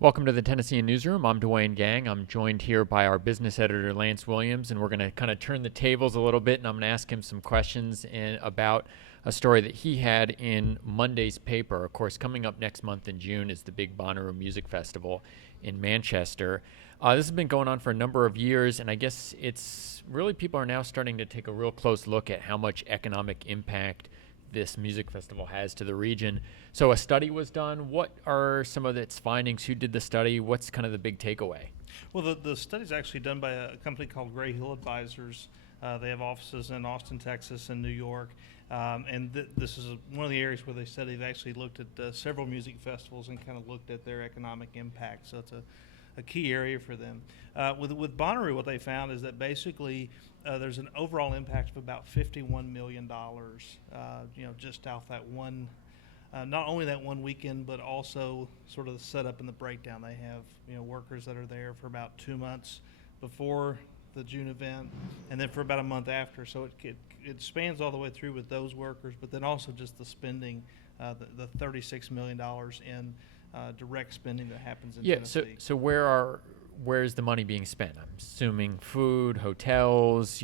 Welcome to the Tennessean Newsroom. I'm Dwayne Gang. I'm joined here by our business editor, Lance Williams, and we're going to kind of turn the tables a little bit, and I'm going to ask him some questions about a story that he had in Monday's paper. Of course, coming up next month in June is the big Bonnaroo Music Festival in Manchester. This has been going on for a number of years, and I guess it's really people are now starting to take a real close look at how much economic impact this music festival has to the region. So a study was done. What are some of its findings? Who did the study? What's kind of the big takeaway? Well, the study's actually done by a company called Gray Hill Advisors. They have offices in Austin, Texas, and New York. This is one of the areas where they said they've actually looked at several music festivals and kind of looked at their economic impact. So it's a key area for them. With Bonnaroo, what they found is that basically there's an overall impact of about $51 million, just off that one, not only that one weekend, but also sort of the setup and the breakdown. They have, workers that are there for about 2 months before the June event, and then for about a month after. So it spans all the way through with those workers, but then also just the spending, the $36 million in direct spending that happens in Tennessee. So where's the money being spent? I'm assuming food, hotels,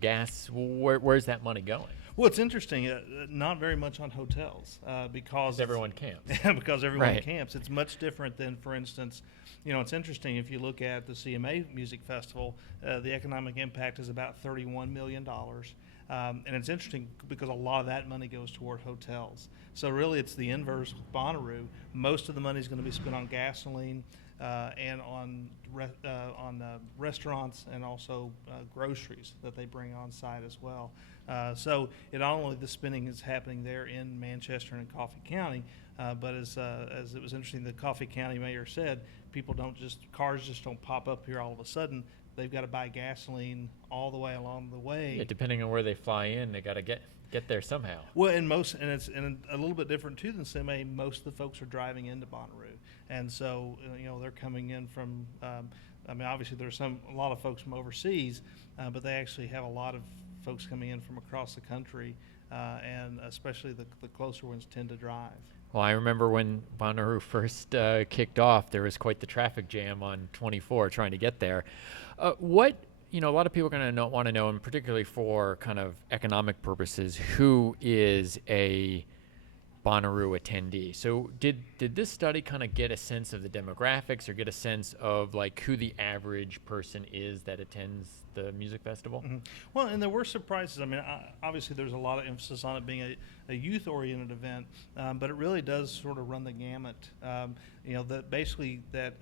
gas. Where's that money going? Well, it's interesting. Not very much on hotels because everyone camps. because everyone Right. camps. It's much different than, for instance, it's interesting if you look at the CMA Music Festival. The economic impact is about $31 million. And it's interesting because a lot of that money goes toward hotels. So really, it's the inverse with Bonnaroo. Most of the money is going to be spent on gasoline and on restaurants and also groceries that they bring on site as well. So it not only the spending is happening there in Manchester and Coffee County, but as it was interesting, the Coffee County mayor said, cars just don't pop up here all of a sudden. They've got to buy gasoline all the way along the way. Yeah, depending on where they fly in, they got to get there somehow. Well, and it's a little bit different too than CMA. Most of the folks are driving into Bonnaroo, and so they're coming in from. Obviously there's a lot of folks from overseas, but they actually have a lot of folks coming in from across the country, and especially the closer ones tend to drive. Well, I remember when Bonnaroo first kicked off, there was quite the traffic jam on 24 trying to get there. A lot of people are going to want to know, and particularly for kind of economic purposes, who is a Bonnaroo attendee. So did this study kind of get a sense of the demographics or get a sense of like who the average person is that attends the music festival? Mm-hmm. Well, and there were surprises. Obviously there's a lot of emphasis on it being a youth-oriented event, but it really does sort of run the gamut. That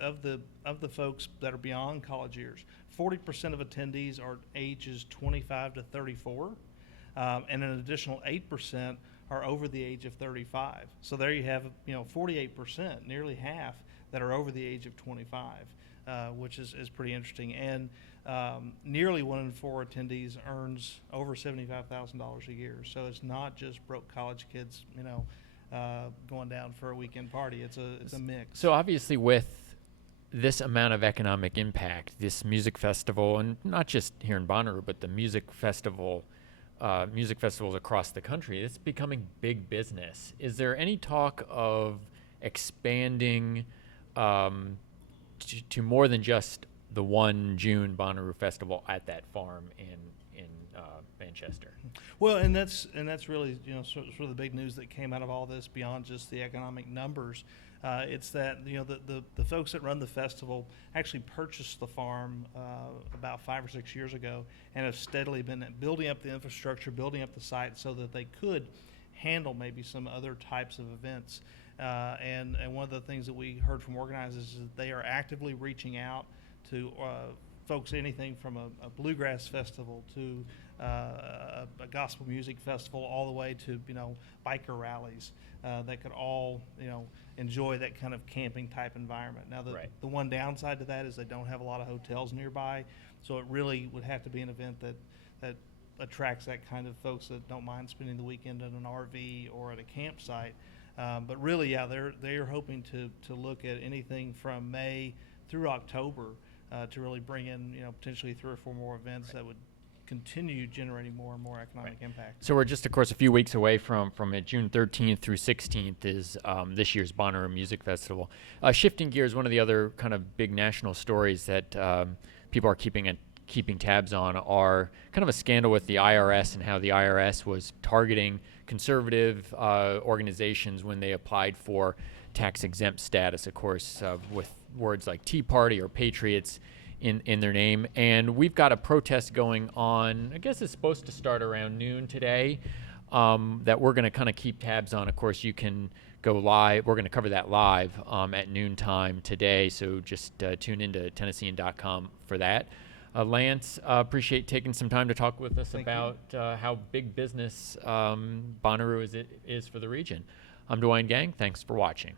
of the folks that are beyond college years, 40% of attendees are ages 25 to 34, and an additional 8% are over the age of 35. So there you have, 48%, nearly half, that are over the age of 25, which is pretty interesting. And nearly 1 in 4 attendees earns over $75,000 a year. So it's not just broke college kids, going down for a weekend party. It's a mix. So obviously with this amount of economic impact, this music festival, and not just here in Bonnaroo, but the music festivals across the country, it's becoming big business. Is there any talk of expanding to more than just the one June Bonnaroo festival at that farm in Manchester? Well, and that's really sort of the big news that came out of all this beyond just the economic numbers. It's that the folks that run the festival actually purchased the farm about 5 or 6 years ago and have steadily been building up the infrastructure, building up the site so that they could handle maybe some other types of events. And one of the things that we heard from organizers is that they are actively reaching out to folks, anything from a bluegrass festival to a gospel music festival, all the way to biker rallies that could all enjoy that kind of camping type environment. Now the one downside to that is they don't have a lot of hotels nearby, so it really would have to be an event that attracts that kind of folks that don't mind spending the weekend in an RV or at a campsite. But really, yeah, they're hoping to look at anything from May through October to really bring in potentially 3 or 4 more events that would continue generating more and more economic impact. So we're just, of course, a few weeks away from it. June 13th through 16th is this year's Bonnaroo Music Festival. Shifting gears, one of the other kind of big national stories that people are keeping tabs on are kind of a scandal with the IRS and how the IRS was targeting conservative organizations when they applied for tax-exempt status, of course, with words like Tea Party or Patriots in their name. And we've got a protest going on, I guess it's supposed to start around noon today, that we're going to kind of keep tabs on. Of course, you can go live. We're going to cover that live at noontime today, so just tune into Tennessean.com for that. Lance, appreciate taking some time to talk with us about how big business Bonnaroo is for the region. I'm Dwayne Gang. Thanks for watching.